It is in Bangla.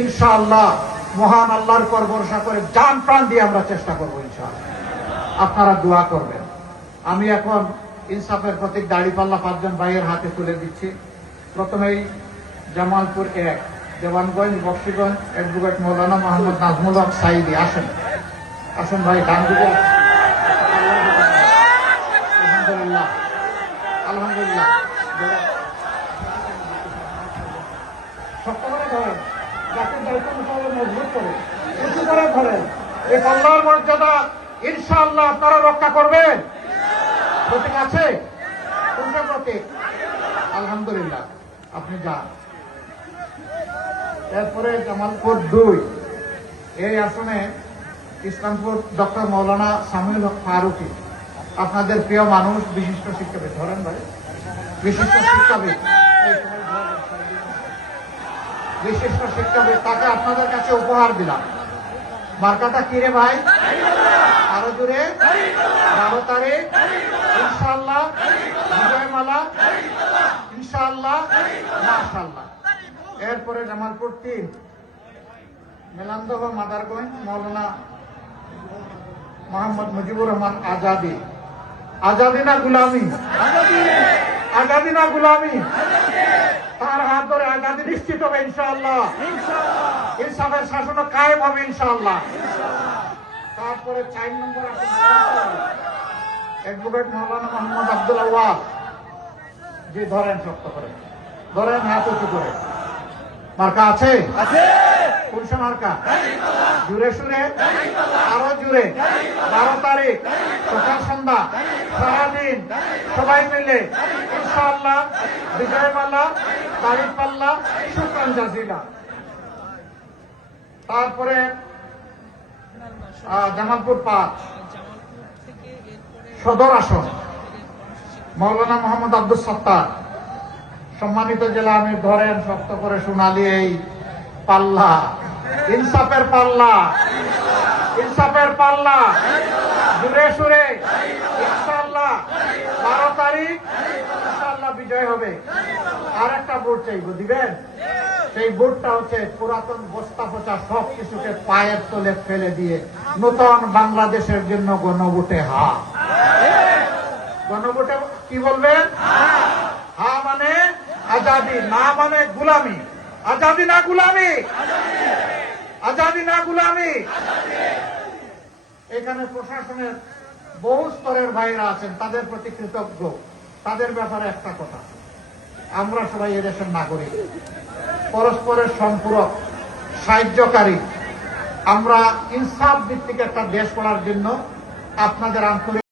ইনশাআল্লাহ মহান আল্লাহর উপর ভরসা করে জান প্রাণ দিয়ে আমরা চেষ্টা করবো ইনশাআল্লাহ। আপনারা দোয়া করবেন। আমি এখন ইনসাফের প্রতীক দাড়িপাল্লা 5 জন ভাইয়ের হাতে তুলে দিচ্ছি। প্রথমেই জামালপুর 1 দেওয়ানগঞ্জ বক্সিগঞ্জ অ্যাডভোকেট মৌলানা মোহাম্মদ নাজমুল হক সাইদি। আসেন আসেন ভাই, ডান দিকে। আলহামদুলিল্লাহ আলহামদুলিল্লাহ। শক্ত করে ধরেন, জাতির দায়িত্ব মজবুত করে উঁচু করে ধরেন। এই আল্লাহর মর্যাদা ইনশাআল্লাহ আপনারা রক্ষা করবেন। প্রতীক আছে? কোনটা প্রতীক? আলহামদুলিল্লাহ, আপনি যান। এরপরে জামালপুর 2 এই আসনে ইসলামপুর ডক্টর মৌলানা সামিউল হক ফারুকি, আপনাদের প্রিয় মানুষ, বিশিষ্ট শিক্ষাবিদ। ধরেন ভাই, বিশিষ্ট শিক্ষাবিদ, বিশিষ্ট শিক্ষাবিদ, তাকে আপনাদের কাছে উপহার দিলাম। মার্কাটা কি রে ভাই? আরো জোরে। 12 তারিখ ইনশাআল্লাহ বিজয়মালা ইনশাআল্লাহ মাশাআল্লাহ। এরপরে জামালপুর 3 মেলান্দহ মাদারগঞ্জ মৌলানা মোহাম্মদ মুজিবুর রহমান আজাদি। আজাদি না গুলামি? আজাদি না গুলামি? তার হাত ধরে আজাদি নিশ্চিত হবে ইনশাআল্লাহ। ইনসাফের শাসন কায়েম হবে ইনশাআল্লাহ। তারপরে 4 নম্বর অ্যাডভোকেট মৌলানা মোহাম্মদ আব্দুল আওয়াল জি। ধরেন, শক্ত করে ধরেন, হাত উঁচু করে। মার্কা আছে? কোনসা মার্কা? জুড়ে সুরে, আরো জুড়ে। 12 তারিখ সকাল সন্ধ্যা সারাদিন সবাই মিলে ইনশাআল্লাহ বিজয়মালা দাড়িপাল্লা শুকরান জাজিলা। তারপরে জামালপুর 5 সদর আসন মৌলানা মোহাম্মদ আব্দুল সত্তার। সম্মানিত জেলা আমির, ধরেন শক্ত করে সোনালি এই পাল্লা, ইনসাফের পাল্লা, ইনসাফের পাল্লা জুড়ে সুরে ইনশাআল্লাহ 12 তারিখ ইনশাআল্লাহ বিজয় হবে। আর একটা ভোট চাইব, দিবেন? সেই ভোটটা হচ্ছে পুরাতন বস্তা পচা সব কিছুকে পায়ের তলে ফেলে দিয়ে নতুন বাংলাদেশের জন্য গণভোটে হা। গণভোটে কি বলবেন? হা মানে আজাদি, না মানে গুলামি। আজাদি না গুলামি? আজাদি না গুলামি? এখানে প্রশাসনের বহু স্তরের ভাইরা আছেন, তাদের প্রতি কৃতজ্ঞ। তাদের ব্যাপারে একটা কথা, আমরা সবাই এদেশের নাগরিক, পরস্পরের সম্পূরক, সাহায্যকারী। আমরা ইনসাফ ভিত্তিক একটা দেশ গড়ার জন্য আপনাদের আন্তরিক